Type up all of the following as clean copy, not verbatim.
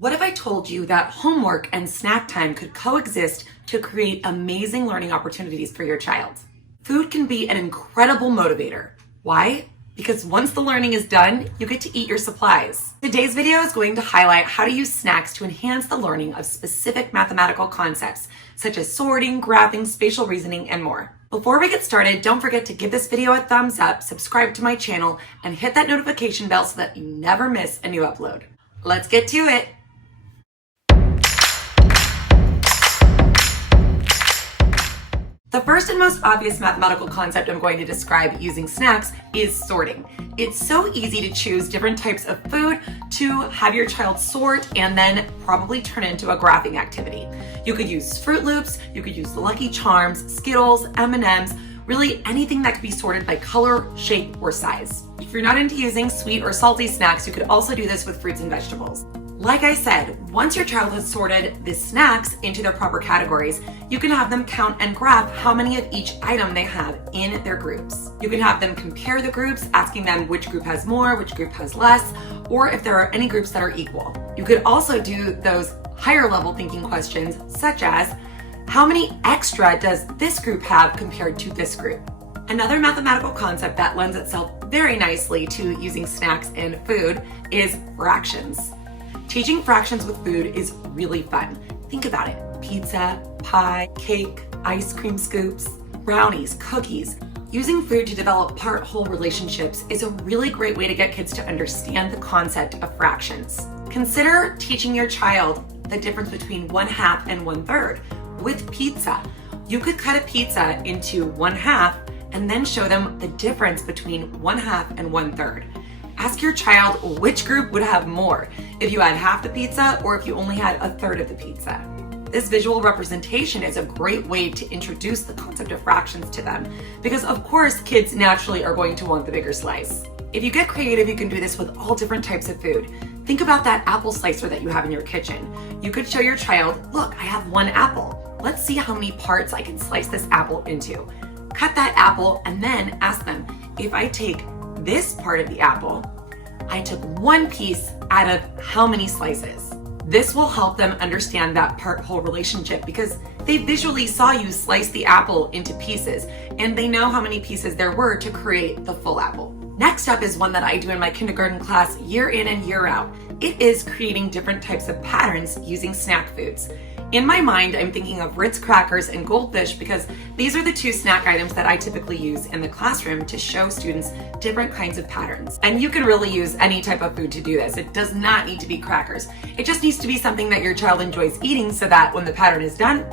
What if I told you that homework and snack time could coexist to create amazing learning opportunities for your child? Food can be an incredible motivator. Why? Because once the learning is done, you get to eat your supplies. Today's video is going to highlight how to use snacks to enhance the learning of specific mathematical concepts, such as sorting, graphing, spatial reasoning, and more. Before we get started, don't forget to give this video a thumbs up, subscribe to my channel, and hit that notification bell so that you never miss a new upload. Let's get to it. The first and most obvious mathematical concept I'm going to describe using snacks is sorting. It's so easy to choose different types of food to have your child sort and then probably turn into a graphing activity. You could use Fruit Loops, you could use the Lucky Charms, Skittles, M&Ms, really anything that could be sorted by color, shape, or size. If you're not into using sweet or salty snacks, you could also do this with fruits and vegetables. Like I said, once your child has sorted the snacks into their proper categories, you can have them count and graph how many of each item they have in their groups. You can have them compare the groups, asking them which group has more, which group has less, or if there are any groups that are equal. You could also do those higher level thinking questions, such as, how many extra does this group have compared to this group? Another mathematical concept that lends itself very nicely to using snacks and food is fractions. Teaching fractions with food is really fun. Think about it. Pizza, pie, cake, ice cream scoops, brownies, cookies. Using food to develop part-whole relationships is a really great way to get kids to understand the concept of fractions. Consider teaching your child the difference between 1/2 and 1/3. With pizza, you could cut a pizza into 1/2 and then show them the difference between 1/2 and 1/3. Ask your child which group would have more, if you had half the pizza or if you only had 1/3 of the pizza. This visual representation is a great way to introduce the concept of fractions to them, because of course kids naturally are going to want the bigger slice. If you get creative, you can do this with all different types of food. Think about that apple slicer that you have in your kitchen. You could show your child, look, I have 1 apple. Let's see how many parts I can slice this apple into. Cut that apple and then ask them, if I take this part of the apple, I took 1 piece out of how many slices? This will help them understand that part-whole relationship because they visually saw you slice the apple into pieces and they know how many pieces there were to create the full apple. Next up is one that I do in my kindergarten class year in and year out. It is creating different types of patterns using snack foods. In my mind, I'm thinking of Ritz crackers and Goldfish because these are the 2 snack items that I typically use in the classroom to show students different kinds of patterns. And you can really use any type of food to do this. It does not need to be crackers. It just needs to be something that your child enjoys eating so that when the pattern is done,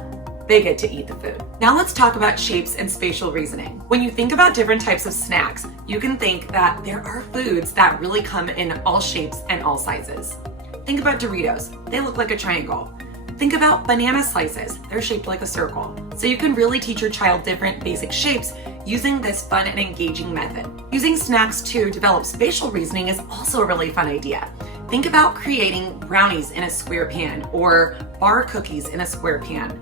they get to eat the food. Now let's talk about shapes and spatial reasoning. When you think about different types of snacks, you can think that there are foods that really come in all shapes and all sizes. Think about Doritos. They look like a triangle. Think about banana slices. They're shaped like a circle. So you can really teach your child different basic shapes using this fun and engaging method. Using snacks to develop spatial reasoning is also a really fun idea. Think about creating brownies in a square pan or bar cookies in a square pan.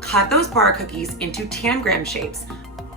Cut those bar cookies into tangram shapes.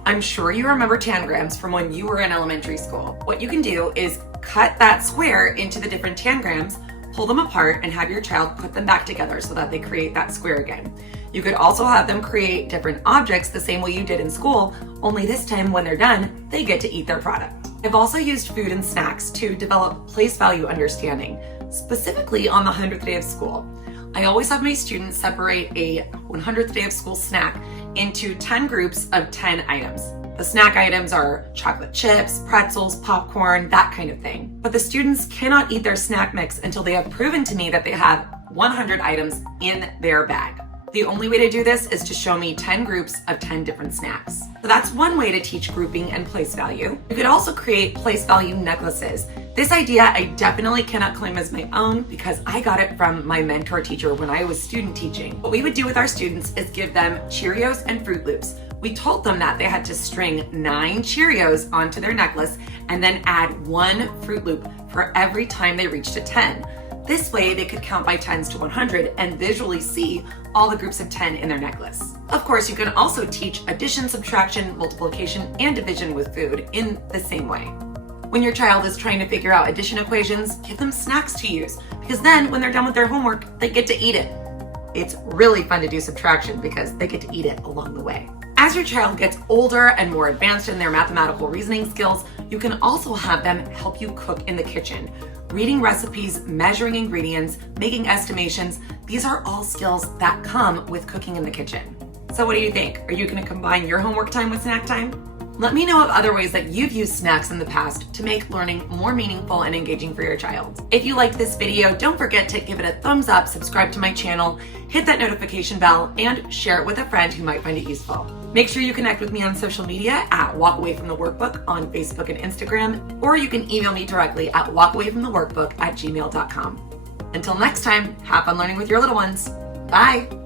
I'm sure you remember tangrams from when you were in elementary school. What you can do is cut that square into the different tangrams, pull them apart, and have your child put them back together so that they create that square again. You could also have them create different objects the same way you did in school, only this time when they're done, they get to eat their product. I've also used food and snacks to develop place value understanding, specifically on the 100th day of school. I always have my students separate a 100th day of school snack into 10 groups of 10 items. The snack items are chocolate chips, pretzels, popcorn, that kind of thing. But the students cannot eat their snack mix until they have proven to me that they have 100 items in their bag. The only way to do this is to show me 10 groups of 10 different snacks. So that's one way to teach grouping and place value. You could also create place value necklaces. This idea I definitely cannot claim as my own because I got it from my mentor teacher when I was student teaching. What we would do with our students is give them Cheerios and Fruit Loops. We told them that they had to string 9 Cheerios onto their necklace and then add 1 Fruit Loop for every time they reached a 10. This way they could count by 10s to 100 and visually see all the groups of 10 in their necklace. Of course, you can also teach addition, subtraction, multiplication, and division with food in the same way. When your child is trying to figure out addition equations, give them snacks to use because then when they're done with their homework, they get to eat it. It's really fun to do subtraction because they get to eat it along the way. As your child gets older and more advanced in their mathematical reasoning skills, you can also have them help you cook in the kitchen. Reading recipes, measuring ingredients, making estimations, these are all skills that come with cooking in the kitchen. So what do you think? Are you going to combine your homework time with snack time? Let me know of other ways that you've used snacks in the past to make learning more meaningful and engaging for your child. If you liked this video, don't forget to give it a thumbs up, subscribe to my channel, hit that notification bell, and share it with a friend who might find it useful. Make sure you connect with me on social media at Walk Away From The Workbook on Facebook and Instagram, or you can email me directly at walkawayfromtheworkbook@gmail.com. Until next time, have fun learning with your little ones. Bye.